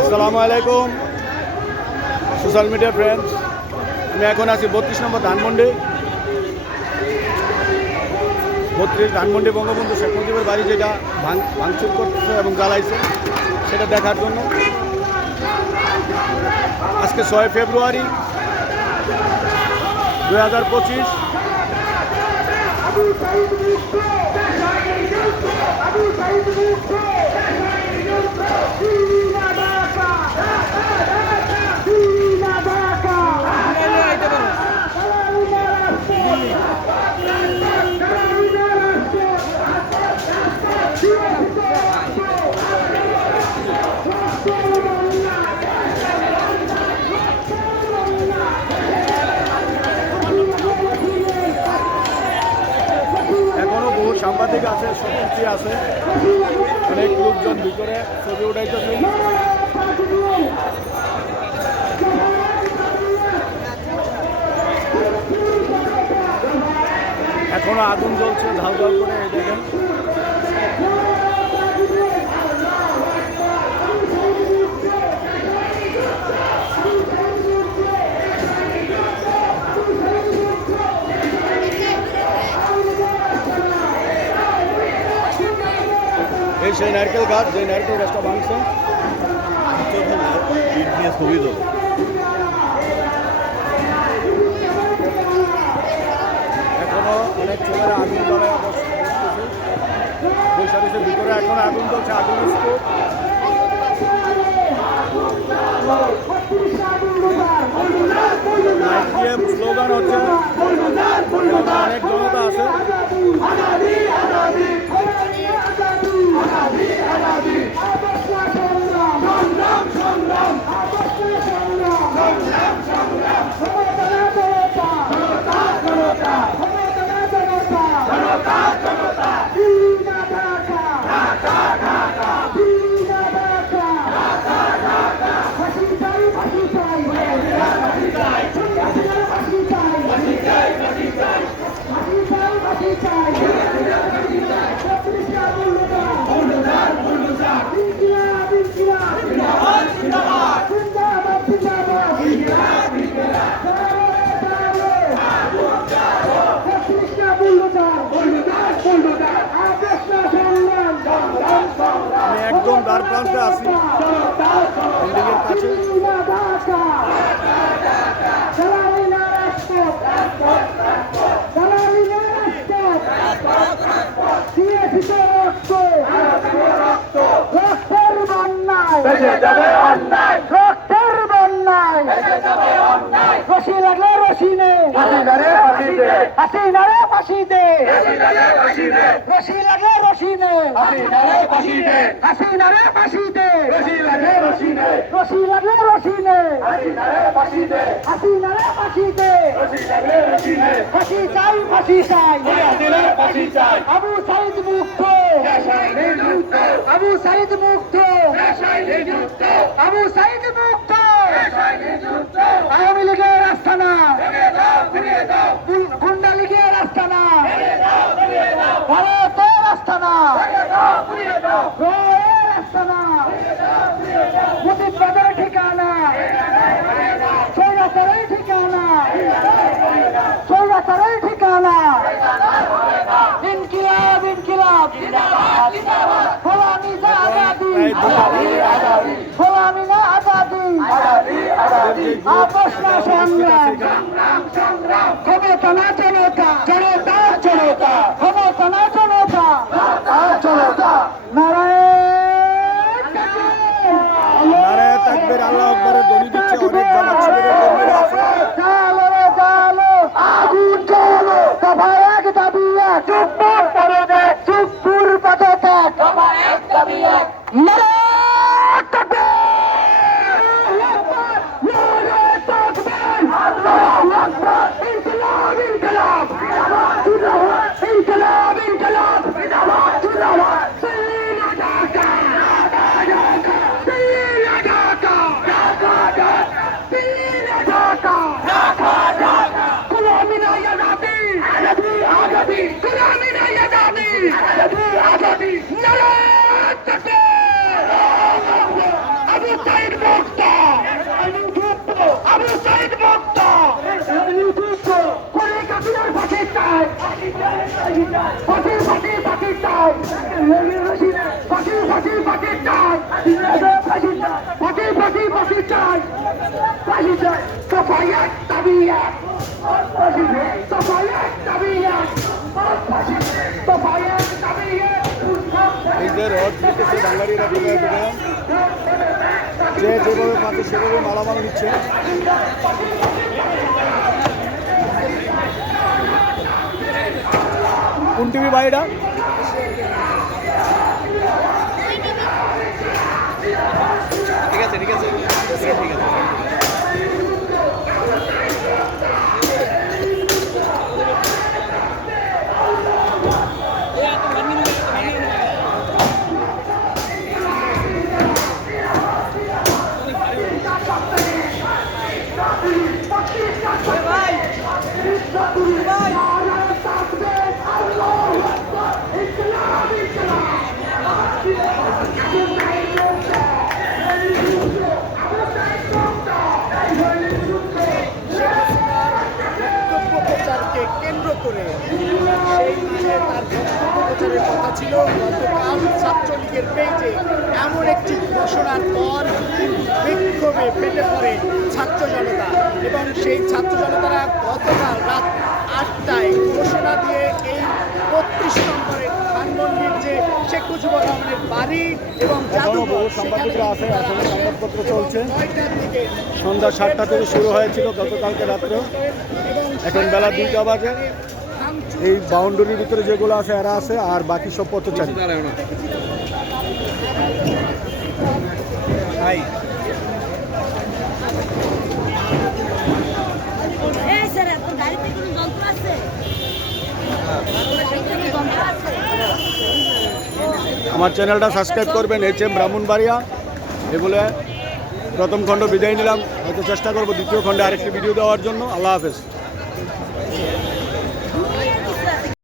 আসসালামু আলাইকুম। Social media friends আমি এখন আছি বত্রিশ নম্বর ধানমন্ডি। বত্রিশ ধানমন্ডি বঙ্গবন্ধু শেখ মুজিবের বাড়ি যেটা ভাঙ- ভাঙচুর করছে এবং জ্বালাইছে, সেটা দেখার জন্য। আজকে ছয় ফেব্রুয়ারি দু হাজার পঁচিশ। সাংবাদিক আছে সত্যি আছে। অনেক লোকজন ভিতরে ছবি উঠাইতেছে। এখনও আগুন জ্বলছে ঝাল ঝাল করে এই দেখেন। এই সেই নারকেল গাছ, যে নারকেল গাছটা ভাঙছে। দেবো এখনও অনেক ছেলেরা আগুন জ্বলায় বসতেছে বৈশা ভিতরে এখন আগুন জ্বলছে, আগুন স্লোগান হচ্ছে, অনেক জনতা আছে। প্রান্তে আছি। বিল্ডিংয়ের কাছে। রক্তের বন্যায় রক্তের বন্যায় রশি লাগলে রশি নে। ফাঁসিতে হাসিনারে ফাঁসিতে রশি লাগে রশিনে রশি লাগলে রশি নে হাসিনারে ফাঁসিতে হাসিনারে ফাঁসিতে রশি লাগে রশিনে ফাঁসি চাই ফাঁসি চাই হাসিনারে ফাঁসি চাই আবু সাইদ মুক্ত দেশাই নিযুক্ত আবু সাইদ মুক্ত দেশাই নিযুক্ত আবু সাইদ মুক্ত দেশাই নিযুক্ত আওয়ামী লীগের আস্তানা ফিরিয়ে দাও ফিরিয়ে দাও গুন- গুন্ডা ভারতের আস্তানা আস্তানা মুজিববাদের ঠিকানা। সৌরাচারের ঠিকানা। সৌরাচারের ঠিকানা। ইনকিলাব ইনকিলাব। গোলামি না আজাদি। গোলামি না আজাদি। আপোষ সংগ্রাম। দাবি এক, চুপ্পুর পদত্যাগ, চুপ্পুর غلامی نہیں آزادی آزادی ابو سعید مکتا ابو سعید مکتا কোন কাপিলার পাকিস্তান পাকির পাকির পাকিস্তান পাকির যে যেভাবে পাচ্ছে সেভাবে মালামাল নিচ্ছে কোন টিভি ভাইটা ঠিক আছে ঠিক আছে ঠিক আছে বক্তব্য প্রচারকে কেন্দ্র করে সেই যে তার বক্তব্য প্রচারের কথা ছিল গতকাল ছাত্রলীগের পেজে এমন একটি ঘোষণার পর বিক্ষোভে ফেটে পড়ে ছাত্র জনতা। এবং সেই ছাত্র জনতারা গতকাল রাত আটটায় ঘোষণা দিয়ে এই বত্রিশ নম্বরের ধানমন্ডির যে শেখ মুজিবুর রহমানের বাড়ি এবং জাদুঘর সাংবাদিকরা আছে, আসলে সংবাদপত্র চলছে। সন্ধ্যা সাতটা থেকে শুরু হয়েছিল গতকালকে রাত্রে। এখন বেলা দুইটা বাজে। এই বাউন্ডারির ভিতরে যেগুলো আছে, এরা আছে, আর বাকি সব পথচারী আমার চ্যানেলটা সাবস্ক্রাইব করবেন এইচ এম ব্রাহ্মণবাড়িয়া। এ বলে প্রথম খণ্ড বিদায় নিলাম। হয়তো চেষ্টা করব দ্বিতীয় খণ্ডে আরেকটি ভিডিও দেওয়ার জন্য। আল্লাহ হাফেজ।